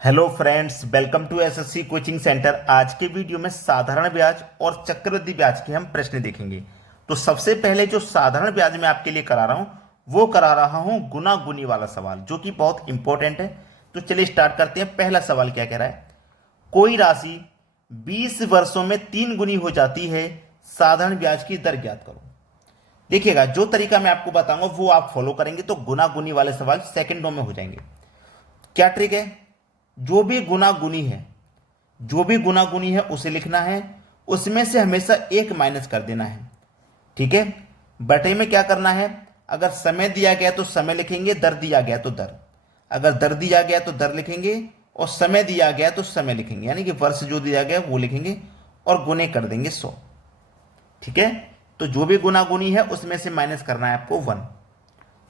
Hello friends, welcome to SSC coaching centre. आज के video में साधारण ब्याज और चक्रवृद्धि ब्याज के हम प्रश्न देखेंगे। तो सबसे पहले जो साधारण ब्याज मैं आपके लिए करा रहा हूं वो करा रहा हूं गुना गुनी वाला सवाल, जो कि बहुत इंपॉर्टेंट है। तो चलिए स्टार्ट करते हैं। पहला सवाल क्या कह रहा है, कोई राशि 20 वर्षों में 3 गुनी हो जाती है, साधारण ब्याज की दर ज्ञात करो। देखिएगा, जो तरीका मैं आपको बताऊंगा वो आप फॉलो करेंगे तो गुना गुनी वाले सवाल सेकंडों में हो जाएंगे। क्या ट्रिक है, जो भी गुना गुनी है, जो भी गुना गुनी है उसे लिखना है, उसमें से हमेशा एक माइनस कर देना है। ठीक है, बटे में क्या करना है, अगर समय दिया गया तो समय लिखेंगे, दर दिया गया तो दर, अगर दर दिया गया तो दर लिखेंगे और समय दिया गया तो समय लिखेंगे, यानी कि वर्ष जो दिया गया वो लिखेंगे और गुने कर देंगे 100। ठीक है, तो जो भी गुना गुनी है उसमें से माइनस करना है आपको 1।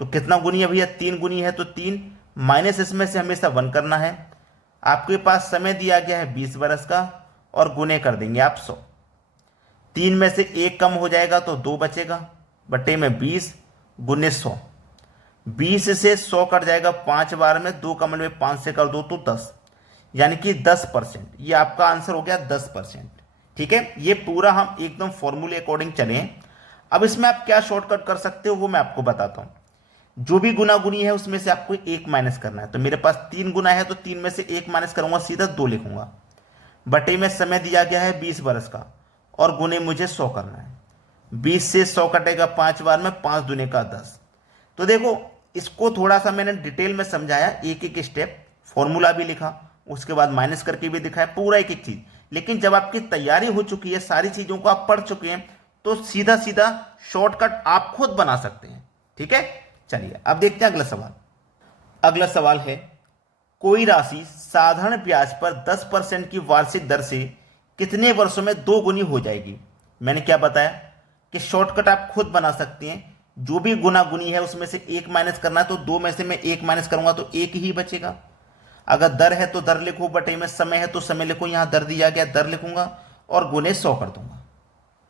तो कितना गुनी है भैया, 3 गुनी है तो 3 माइनस इसमें से हमेशा 1 करना है। आपके पास समय दिया गया है 20 बरस का और गुने कर देंगे आप 100। 3 में से 1 कम हो जाएगा तो 2 बचेगा, बटे में 20 गुने 100। 20 से 100 कट जाएगा 5 बार में, 2 कमल में 5 से कर दो तो 10, यानी कि 10%। ये आपका आंसर हो गया 10%। ठीक है, ये पूरा हम एकदम फॉर्मूले अकॉर्डिंग चले। अब इसमें आप क्या शॉर्टकट कर सकते हो वो मैं आपको बताता हूं। जो भी गुना गुनी है उसमें से आपको एक माइनस करना है। तो मेरे पास 3 गुना है तो 3 में से एक माइनस करूंगा, सीधा 2 लिखूंगा। बटे में समय दिया गया है 20 बरस का और गुने मुझे 100 करना है। 20 से 100 कटेगा 5 बार में, 5 दूने का 10। तो देखो, इसको थोड़ा सा मैंने डिटेल में समझाया, एक एक स्टेप, फॉर्मूला भी लिखा, उसके बाद माइनस करके भी दिखाया, पूरा एक एक चीज। लेकिन जब आपकी तैयारी हो चुकी है, सारी चीजों को आप पढ़ चुके हैं, तो सीधा सीधा शॉर्टकट आप खुद बना सकते हैं। ठीक है, चलिए अब देखते हैं अगला सवाल। अगला सवाल है, कोई राशि साधारण ब्याज पर 10% की वार्षिक दर से कितने वर्षों में 2 गुनी हो जाएगी। मैंने क्या बताया कि शॉर्टकट आप खुद बना सकते हैं। जो भी गुना गुनी है उसमें से एक माइनस करना है, तो 2 में से मैं एक माइनस करूंगा तो एक ही बचेगा। अगर दर है तो दर लिखो, बटे में समय है तो समय लिखो, यहां दर दिया गया दर लिखूंगा और गुने 100 कर दूंगा।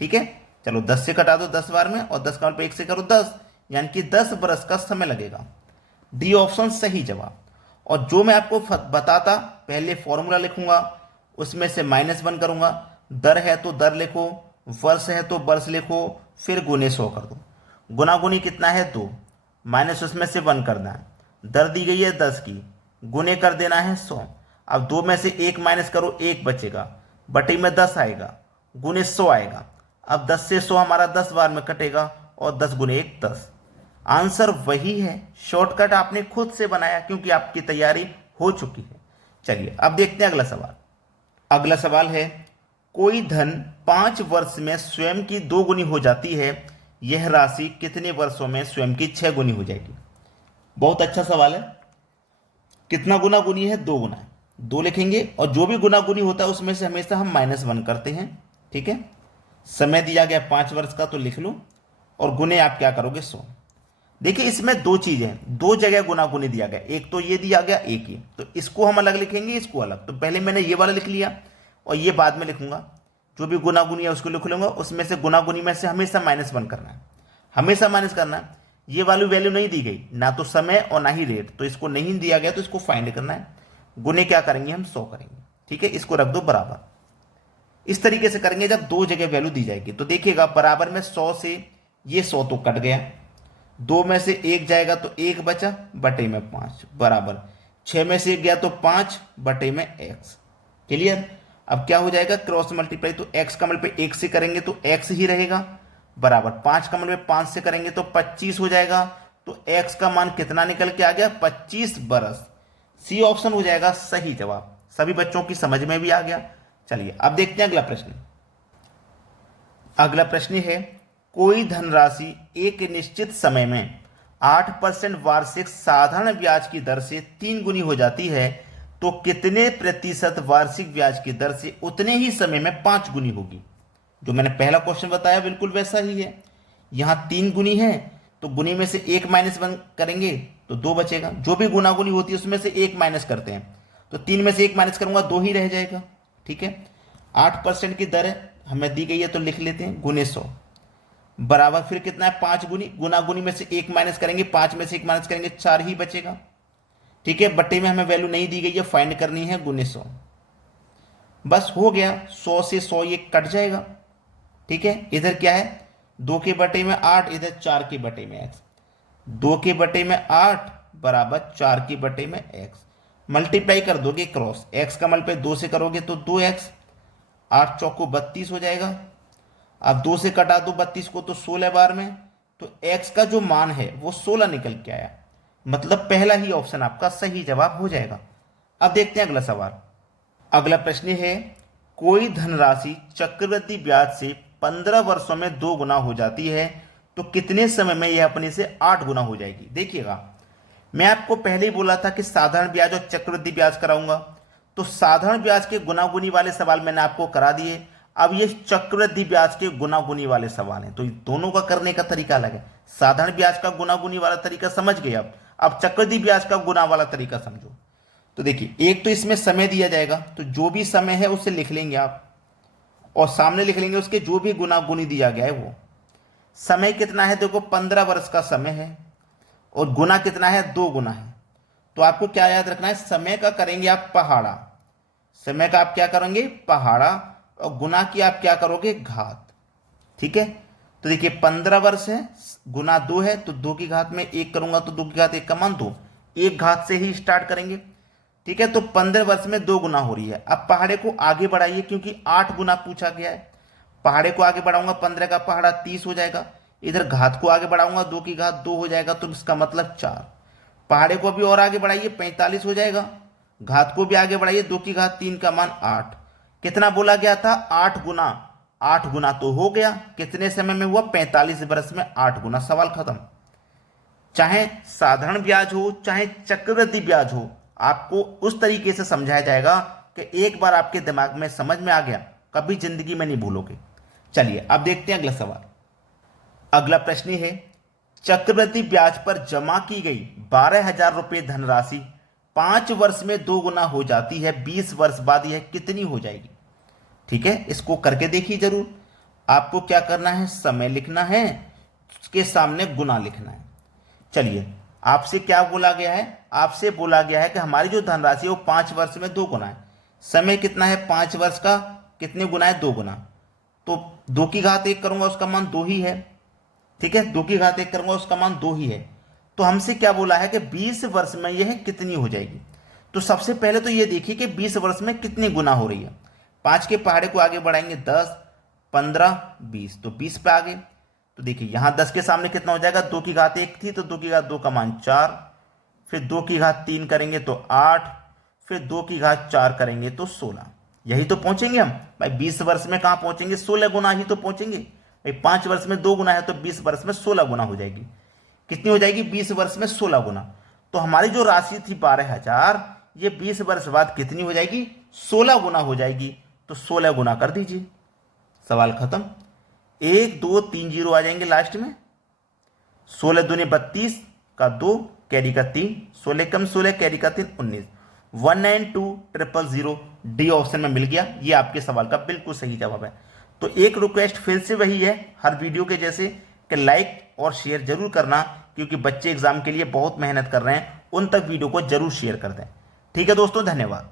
ठीक है, चलो 10 से कटा दो 10 बार में और 10 का पे 1 से करो 10, यानी कि 10 बरस का समय लगेगा। डी ऑप्शन सही जवाब। और जो मैं आपको बताता, पहले फॉर्मूला लिखूंगा, उसमें से -1 करूंगा, दर है तो दर लिखो, वर्ष है तो वर्ष लिखो, फिर गुने 100 कर दो। गुना गुनी कितना है 2, माइनस उसमें से 1 करना है, दर दी गई है 10 की, गुने कर देना है 100। अब 2 में से 1 माइनस करो, 1 बचेगा, बटे में 10 आएगा, गुने 100 आएगा। अब 10 से 100 हमारा 10 बार में कटेगा और 10 गुने 1 10। आंसर वही है, शॉर्टकट आपने खुद से बनाया क्योंकि आपकी तैयारी हो चुकी है। चलिए अब देखते हैं अगला सवाल। अगला सवाल है, कोई धन 5 वर्ष में स्वयं की 2 गुनी हो जाती है, यह राशि कितने वर्षों में स्वयं की 6 गुनी हो जाएगी। बहुत अच्छा सवाल है। कितना गुना गुनी है, 2 गुना है, 2 लिखेंगे और जो भी गुना गुनी होता है उसमें से हमेशा हम -1 करते हैं। ठीक है, समय दिया गया 5 वर्ष का तो लिख लो और गुने आप क्या करोगे 100। देखिए, इसमें दो चीजें, दो जगह गुना गुनी दिया गया, एक तो ये दिया गया, एक ये, तो इसको हम अलग लिखेंगे, इसको अलग। तो पहले मैंने ये वाला लिख लिया और ये बाद में लिखूंगा। जो भी गुना गुनी है उसको लिख लूंगा, उसमें से गुना गुनी में से हमेशा -1 करना है, हमेशा माइनस करना है। ये वाली वैल्यू नहीं दी गई, ना तो समय और ना ही रेट, तो इसको नहीं दिया गया तो इसको फाइंड करना है। गुने क्या करेंगे हम 100 करेंगे। ठीक है, इसको रख दो बराबर। इस तरीके से करेंगे जब दो जगह वैल्यू दी जाएगी। तो देखिएगा, बराबर में 100 से ये 100 तो कट गया, 2 में से 1 जाएगा तो 1 बचा, बटे में 5 बराबर, 6 में से 1 गया तो 5 बटे में x। क्लियर। अब क्या हो जाएगा, क्रॉस मल्टीप्लाई, तो x कमल पे 1 से करेंगे तो x ही रहेगा, बराबर 5 कमल में 5 से करेंगे तो 25 हो जाएगा। तो x का मान कितना निकल के आ गया, 25 बरस। सी ऑप्शन हो जाएगा सही जवाब। सभी बच्चों की समझ में भी आ गया। चलिए अब देखते हैं अगला प्रश्न। अगला प्रश्न है, कोई धनराशि एक निश्चित समय में 8% वार्षिक साधारण ब्याज की दर से 3 गुनी हो जाती है, तो कितने प्रतिशत वार्षिक ब्याज की दर से उतने ही समय में 5 गुनी होगी। जो मैंने पहला क्वेश्चन बताया बिल्कुल वैसा ही है। यहां 3 गुनी है तो गुनी में से 1 -1 करेंगे तो 2 बचेगा। जो भी गुना गुनी होती है उसमें से 1 माइनस करते हैं, तो 3 में से 1 माइनस करूंगा 2 ही रह जाएगा। ठीक है, 8% की दर हमें दी गई है तो लिख लेते हैं, गुने 100 बराबर, फिर कितना है 5 गुनी, गुना गुनी में से 1 माइनस करेंगे, 5 में से 1 माइनस करेंगे 4 ही बचेगा। ठीक है, बटे में हमें वैल्यू नहीं दी गई है, फाइंड करनी है गुने 100। बस हो गया, 100 से 100 ये कट जाएगा। ठीक है, इधर क्या है, 2 के बटे में 8, इधर 4 के बटे में x। 2 के बटे में 8 बराबर 4 के बटे में x, मल्टीप्लाई कर दोगे क्रॉस, x का मल्टीप्लाई 2 से करोगे तो 2x, 8 चौको 32 हो जाएगा। अब 2 से कटा दो 32 को तो 16 बार में, तो x का जो मान है वो 16 निकल के आया, मतलब पहला ही ऑप्शन आपका सही जवाब हो जाएगा। अब देखते हैं अगला सवाल। अगला प्रश्न है, कोई धनराशि चक्रवृद्धि ब्याज से 15 वर्षों में 2 गुना हो जाती है, तो कितने समय में यह अपने से 8 गुना हो जाएगी। देखिएगा, मैं आपको पहले ही बोला था कि साधारण ब्याज और चक्रवृद्धि ब्याज कराऊंगा, तो साधारण ब्याज के गुना-गुनी वाले सवाल मैंने आपको करा दिए। अब ये चक्रवृद्धि ब्याज के गुना-गुनी वाले सवाल हैं, तो दोनों का करने का तरीका अलग है। साधारण ब्याज का गुना-गुनी वाला तरीका समझ गए, अब चक्रवृद्धि ब्याज का गुना वाला तरीका समझो। तो देखिए, एक तो इसमें समय दिया जाएगा, तो जो भी समय है उसे लिख लेंगे आप, और सामने लिख लेंगे उसके जो भी गुना गुनी दिया गया है वो। समय कितना है, देखो 15 वर्ष का समय है, और गुना कितना है, 2 गुना है। तो आपको क्या याद रखना है, समय का करेंगे आप पहाड़ा, समय का आप क्या करेंगे पहाड़ा, और गुना की आप क्या करोगे घात। ठीक है, तो देखिए 15 वर्ष है, गुना 2 है, तो 2 की घात में 1 करूंगा तो 2 की घात 1 का मान 2, एक घात से ही स्टार्ट करेंगे। ठीक है, तो 15 वर्ष में 2 गुना हो रही है। अब पहाड़े को आगे बढ़ाइए, क्योंकि 8 गुना पूछा गया है। पहाड़े को आगे बढ़ाऊंगा, 15 का पहाड़ा 30 हो जाएगा, इधर घात को आगे बढ़ाऊंगा, 2 की घात 2 हो जाएगा, तो इसका मतलब 4। पहाड़े को भी और आगे बढ़ाइए, 45 हो जाएगा, घात को भी आगे बढ़ाइए, 2 की घात 3 का मान 8। कितना बोला गया था, 8 गुना। 8 गुना तो हो गया, कितने समय में हुआ, 45 वर्ष में 8 गुना, सवाल खत्म। चाहे साधारण ब्याज हो चाहे चक्रवृद्धि ब्याज हो, आपको उस तरीके से समझाया जाएगा कि एक बार आपके दिमाग में समझ में आ गया, कभी जिंदगी में नहीं भूलोगे। चलिए अब देखते हैं अगला सवाल। अगला प्रश्न है, चक्रवृद्धि ब्याज पर जमा की गई 12,000 रुपये धनराशि 5 वर्ष में 2 गुना हो जाती है, 20 वर्ष बाद यह कितनी हो जाएगी। ठीक है, इसको करके देखिए जरूर। आपको क्या करना है, समय लिखना है, उसके सामने गुना लिखना है। चलिए, आपसे क्या बोला गया है, आपसे बोला गया है कि हमारी जो धनराशि है वो 5 वर्ष में 2 गुना है। समय कितना है 5 वर्ष का, कितने गुना है, 2 गुना, तो 2 की घात 1 करूंगा उसका मान 2 ही है। ठीक है, 2 की घात 1 करूंगा उसका मान 2 ही है। तो हमसे क्या बोला है कि 20 वर्ष में यह कितनी हो जाएगी। तो सबसे पहले तो ये देखिए कि 20 वर्ष में कितनी गुना हो रही है। 5 के पहाड़े को आगे बढ़ाएंगे, 10, 15, 20, तो 20 पे आगे। तो देखिए यहां 10 के सामने कितना हो जाएगा, 2 की घात 1 थी तो 2 की घात 2 का मान 4, फिर 2 की घात 3 करेंगे तो 8, फिर 2 की घात 4 करेंगे तो 16। यही तो पहुंचेंगे हम भाई, 20 वर्ष में कहां पहुंचेंगे, 16 गुना ही तो पहुंचेंगे भाई। 5 वर्ष में 2 गुना है तो 20 वर्ष में 16 गुना हो जाएगी। कितनी हो जाएगी, 20 वर्ष में 16 गुना। तो हमारी जो राशि थी 12,000, ये 20 वर्ष बाद कितनी हो जाएगी, 16 गुना हो जाएगी। तो 16 गुना कर दीजिए, सवाल खत्म। 1 2 3 जीरो आ जाएंगे लास्ट में। 16 दूनी 32 का 2, कैरी का 3, 16 कम 16 कैरी का 3, 19, 192,000 डी ऑप्शन में मिल गया। ये आपके सवाल का बिल्कुल सही जवाब है। तो एक रिक्वेस्ट फिर से वही है हर वीडियो के जैसे कि लाइक और शेयर जरूर करना, क्योंकि बच्चे एग्जाम के लिए बहुत मेहनत कर रहे हैं, उन तक वीडियो को जरूर शेयर कर दें। ठीक है दोस्तों, धन्यवाद।